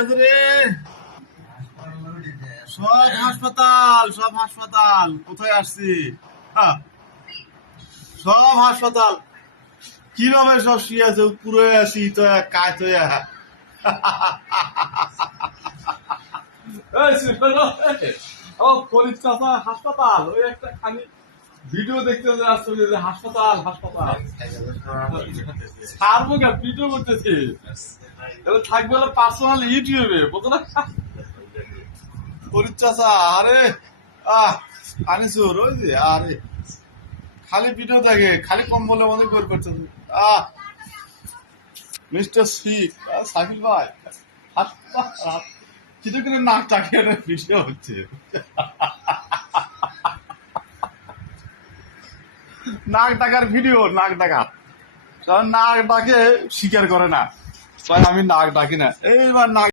গেছে রে। সব হাসপাতাল, সব হাসপাতাল। কোথায় আসছি? হ্যাঁ, সব হাসপাতাল কিভাবে সব শুয়ে আছে, পুরো আসি তো কাজ হয়ে। হাসপাতাল ওই একটা খালি ভিডিও দেখতে আসছে, হাসপাতাল হাসপাতাল ছাড়বো কেন, ভিডিও করতেছি থাকবে হলো পার্সোনাল ইউটিউবে, বুঝো না? চাচা আরে আনিসুর ওই যে আরে খালি ভিডিও দেখে, খালি কম্বলের মধ্যে গোল করছে। মিস্টার শিখ সাকিব ভাই কিছু করে নাক টাকে ভিডিও হচ্ছে। নাক ডাকার ভিডিও, নাক ডাকা নাক ডাকে স্বীকার করে না, আমি নাক ডাকি না, এইবার নাক